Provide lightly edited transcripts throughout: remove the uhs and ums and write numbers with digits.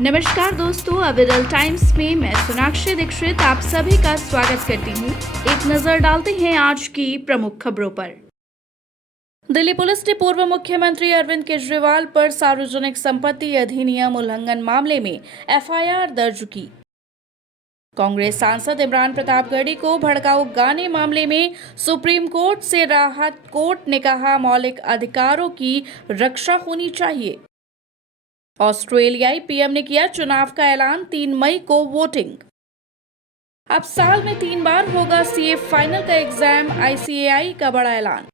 नमस्कार दोस्तों, अविरल टाइम्स में मैं सोनाक्षी दीक्षित आप सभी का स्वागत करती हूँ। एक नजर डालते हैं आज की प्रमुख खबरों पर। दिल्ली पुलिस ने पूर्व मुख्यमंत्री अरविंद केजरीवाल पर सार्वजनिक संपत्ति अधिनियम उल्लंघन मामले में एफआईआर दर्ज की। कांग्रेस सांसद इमरान प्रतापगढ़ी को भड़काऊ गाने मामले में सुप्रीम कोर्ट से राहत। कोर्ट ने कहा मौलिक अधिकारों की रक्षा होनी चाहिए। ऑस्ट्रेलियाई पीएम ने किया चुनाव का ऐलान, 3 मई को वोटिंग। अब साल में 3 बार होगा सीए फाइनल का एग्जाम, आईसीएआई का बड़ा ऐलान।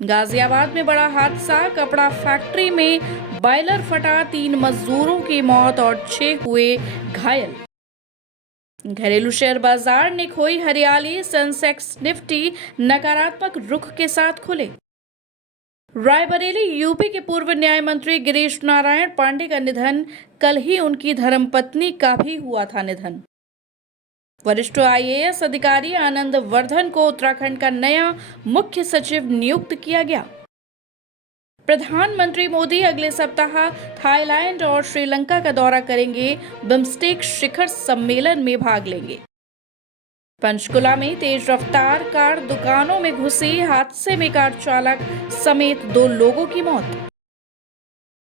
गाजियाबाद में बड़ा हादसा, कपड़ा फैक्ट्री में बॉयलर फटा, 3 मजदूरों की मौत और 6 हुए घायल। घरेलू शेयर बाजार ने खोई हरियाली, सेंसेक्स निफ्टी नकारात्मक रुख के साथ खुले। रायबरेली यूपी के पूर्व न्याय मंत्री गिरीश नारायण पांडे का निधन, कल ही उनकी धर्मपत्नी का भी हुआ था निधन। वरिष्ठ आईएएस अधिकारी आनंद वर्धन को उत्तराखंड का नया मुख्य सचिव नियुक्त किया गया। प्रधानमंत्री मोदी अगले सप्ताह थाईलैंड और श्रीलंका का दौरा करेंगे, बिम्स्टेक शिखर सम्मेलन में भाग लेंगे। पंचकुला में तेज रफ्तार कार दुकानों में घुसी, हादसे में कार चालक समेत 2 लोगों की मौत।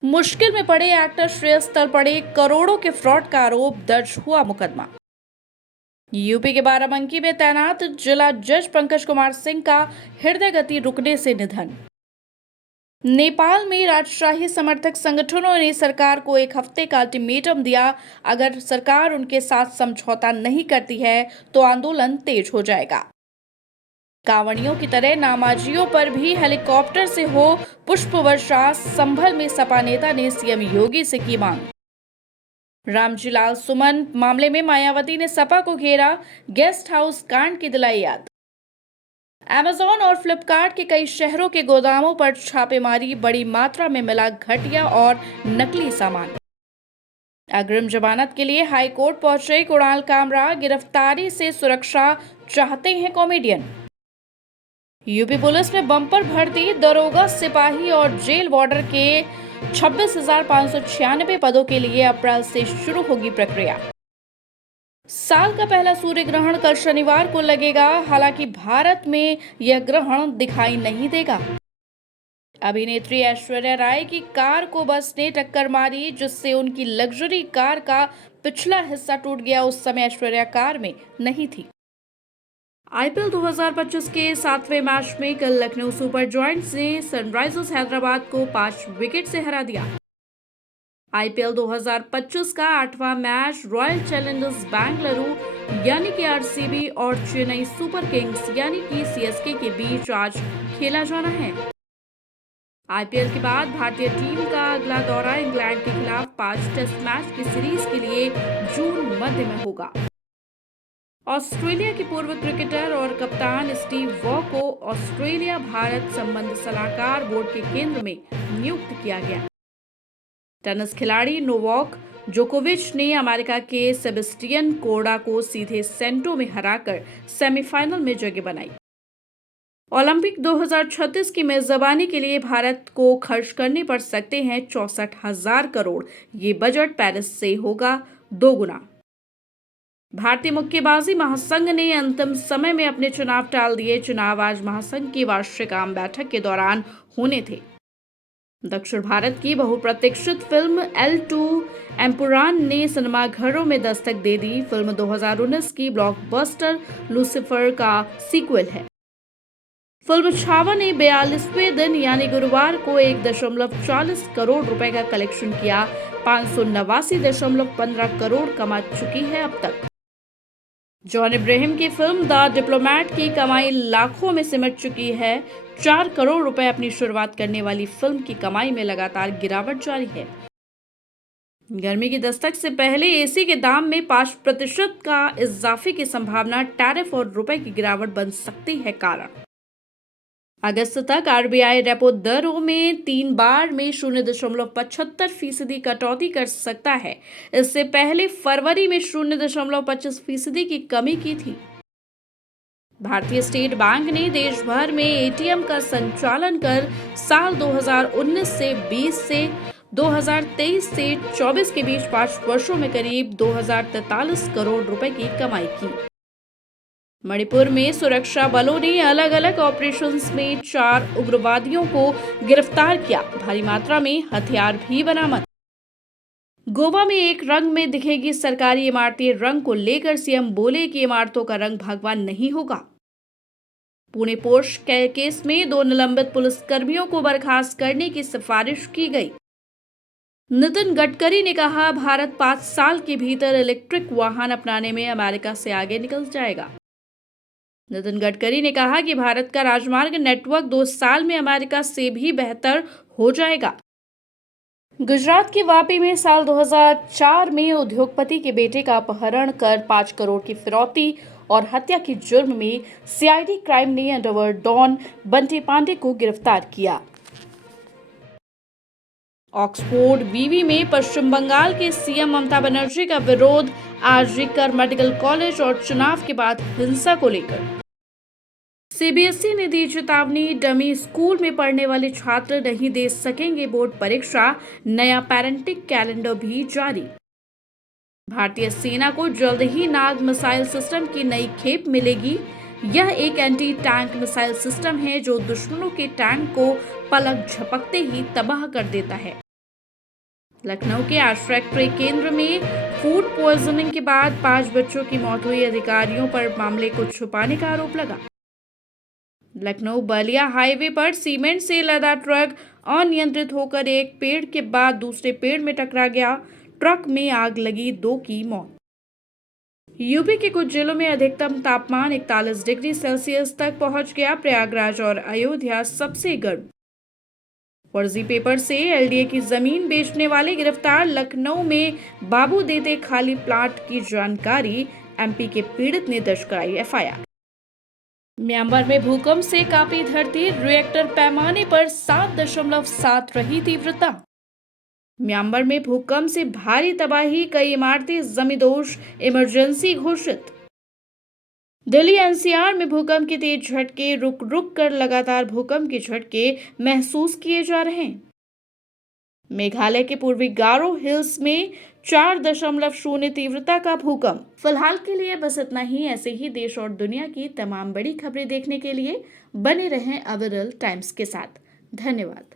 मुश्किल में पड़े एक्टर श्रेयस तलपड़े, करोड़ों के फ्रॉड का आरोप, दर्ज हुआ मुकदमा। यूपी के बाराबंकी में तैनात जिला जज पंकज कुमार सिंह का हृदय गति रुकने से निधन। नेपाल में राजशाही समर्थक संगठनों ने सरकार को 1 हफ्ते का अल्टीमेटम दिया। अगर सरकार उनके साथ समझौता नहीं करती है तो आंदोलन तेज हो जाएगा। कांवड़ियों की तरह नामाजियों पर भी हेलीकॉप्टर से हो पुष्प वर्षा, संभल में सपा नेता ने सीएम योगी से की मांग। रामजीलाल सुमन मामले में मायावती ने सपा को घेरा, गेस्ट हाउस कांड की दिलाई याद। अमेजॉन और फ्लिपकार्ट के कई शहरों के गोदामों पर छापेमारी, बड़ी मात्रा में मिला घटिया और नकली सामान। अग्रिम जमानत के लिए हाई कोर्ट पहुंचे कुणाल कामरा, गिरफ्तारी से सुरक्षा चाहते हैं कॉमेडियन। यूपी पुलिस में बम्पर भर्ती, दरोगा, सिपाही और जेल वार्डर के 26,596 पदों के लिए अप्रैल से शुरू होगी प्रक्रिया। साल का पहला सूर्य ग्रहण कल शनिवार को लगेगा, हालांकि भारत में यह ग्रहण दिखाई नहीं देगा। अभिनेत्री ऐश्वर्या राय की कार को बस ने टक्कर मारी, जिससे उनकी लग्जरी कार का पिछला हिस्सा टूट गया। उस समय ऐश्वर्या कार में नहीं थी। आईपीएल 2025 के 7वें मैच में कल लखनऊ सुपर जायंट्स ने सनराइजर्स हैदराबाद को 5 विकेट से हरा दिया। आईपीएल 2025 का 8वां मैच रॉयल चैलेंजर्स बेंगलुरु यानी कि आरसीबी और चेन्नई सुपर किंग्स यानी कि सीएसके के बीच आज खेला जाना है। आईपीएल के बाद भारतीय टीम का अगला दौरा इंग्लैंड के खिलाफ 5 टेस्ट मैच की सीरीज के लिए जून मध्य में होगा। ऑस्ट्रेलिया के पूर्व क्रिकेटर और कप्तान स्टीव वॉ को ऑस्ट्रेलिया भारत संबंध सलाहकार बोर्ड के केंद्र में नियुक्त किया गया। टेनिस खिलाड़ी नोवाक जोकोविच ने अमेरिका के सेबेस्टियन कोर्डा को सीधे सेंटों में हराकर सेमीफाइनल में जगह बनाई। ओलंपिक 2036 की मेजबानी के लिए भारत को खर्च करने पड़ सकते हैं 64,000 करोड़। ये बजट पेरिस से होगा 2 गुना। भारतीय मुक्केबाजी महासंघ ने अंतिम समय में अपने चुनाव टाल दिए। चुनाव आज महासंघ की वार्षिक आम बैठक के दौरान होने थे। दक्षिण भारत की बहुप्रतीक्षित फिल्म L2 एम्पुरान ने सिनेमाघरों में दस्तक दे दी। फिल्म 2019 की ब्लॉकबस्टर लूसीफर का सीक्वल है। फिल्म छावा ने 42वें दिन यानी गुरुवार को 1.40 करोड़ रुपए का कलेक्शन किया। 589.15 करोड़ कमा चुकी है अब तक। जॉन इब्राहिम की फिल्म द डिप्लोमैट की कमाई लाखों में सिमट चुकी है। 4 करोड़ रुपए अपनी शुरुआत करने वाली फिल्म की कमाई में लगातार गिरावट जारी है। गर्मी की दस्तक से पहले एसी के दाम में 5% का इजाफे की संभावना, टैरिफ और रुपए की गिरावट बन सकती है कारण। अगस्त तक आरबीआई रेपो दरों में 3 बार में 0.75% कटौती कर सकता है। इससे पहले फरवरी में 0.25% की कमी की थी। भारतीय स्टेट बैंक ने देश भर में एटीएम का संचालन कर साल 2019 से 20 से 2023 से 24 के बीच 5 वर्षों में करीब 2043 करोड़ रुपए की कमाई की। मणिपुर में सुरक्षा बलों ने अलग अलग ऑपरेशंस में 4 उग्रवादियों को गिरफ्तार किया। भारी मात्रा में हथियार भी बरामद। गोवा में एक रंग में दिखेगी सरकारी इमारतें, रंग को लेकर सीएम बोले कि इमारतों का रंग भगवान नहीं होगा। पुणे पोर्श केस में 2 निलंबित पुलिसकर्मियों को बर्खास्त करने की सिफारिश की गई। नितिन गडकरी ने कहा, भारत 5 साल के भीतर इलेक्ट्रिक वाहन अपनाने में अमेरिका से आगे निकल जाएगा। नितिन गडकरी ने कहा कि भारत का राजमार्ग नेटवर्क 2 साल में अमेरिका से भी बेहतर हो जाएगा। गुजरात के वापी में साल 2004 में उद्योगपति के बेटे का अपहरण कर 5 करोड़ की फिरौती और हत्या के जुर्म में सीआईडी क्राइम ने अंडरवर्ल्ड डॉन बंटी पांडे को गिरफ्तार किया। ऑक्सफोर्ड विवि में पश्चिम बंगाल के सीएम ममता बनर्जी का विरोध, आरजीकर मेडिकल कॉलेज और चुनाव के बाद हिंसा को लेकर। सीबीएसई ने दी चेतावनी, डमी स्कूल में पढ़ने वाले छात्र नहीं दे सकेंगे बोर्ड परीक्षा, नया पेरेंटिंग कैलेंडर भी जारी। भारतीय सेना को जल्द ही नाग मिसाइल सिस्टम की नई खेप मिलेगी। यह एक एंटी टैंक मिसाइल सिस्टम है जो दुश्मनों के टैंक को पलक झपकते ही तबाह कर देता है। लखनऊ के आश्रय केंद्र में फूड पॉइजनिंग के बाद 5 बच्चों की मौत हुई। अधिकारियों पर मामले को छुपाने का आरोप लगा। लखनऊ बलिया हाईवे पर सीमेंट से लदा ट्रक अनियंत्रित होकर एक पेड़ के बाद दूसरे पेड़ में टकरा गया। ट्रक में आग लगी, 2 की मौत। यूपी के कुछ जिलों में अधिकतम तापमान 41 डिग्री सेल्सियस तक पहुंच गया। प्रयागराज और अयोध्या सबसे गर्म। फर्जी पेपर से एलडीए की जमीन बेचने वाले गिरफ्तार। लखनऊ में बाबू देते खाली प्लाट की जानकारी, एमपी के पीड़ित ने दर्ज कराई एफआईआर। म्यांमार में भूकंप से कांपी धरती, रिएक्टर पैमाने पर 7.7 रही तीव्रता। म्यांमार में भूकंप से भारी तबाही, कई इमारतें जमींदोज, इमरजेंसी घोषित। दिल्ली एनसीआर में भूकंप के तेज झटके, रुक रुक कर लगातार भूकंप के झटके महसूस किए जा रहे हैं। मेघालय के पूर्वी गारो हिल्स में 4.0 तीव्रता का भूकंप। फिलहाल के लिए बस इतना ही। ऐसे ही देश और दुनिया की तमाम बड़ी खबरें देखने के लिए बने रहें अविरल टाइम्स के साथ। धन्यवाद।